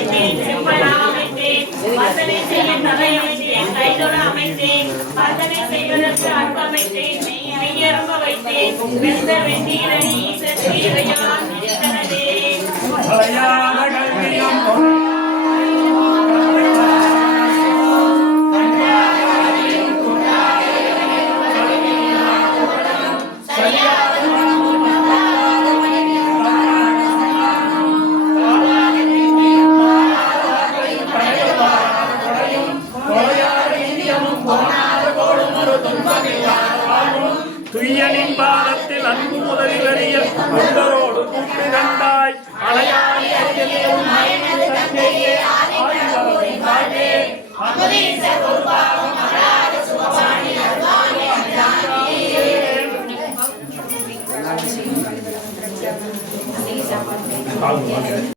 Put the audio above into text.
அமைத்தேன் செம்பனா அமைத்தேன் வந்தனை செய்ய தலை அமைத்தேன் கைதொட அமைத்தேன் வந்தனை செய்வதற்கு அன்பு அமைத்தேன் மெய்யரம்ப வைத்தேன் வெந்த வெந்தீரணி சத்திரையான் தனதே துய்யனின் பாதத்தில் அன்பு முதலில் அறிய தொண்டரோடு கூட்டு கண்டாய் அலையாளி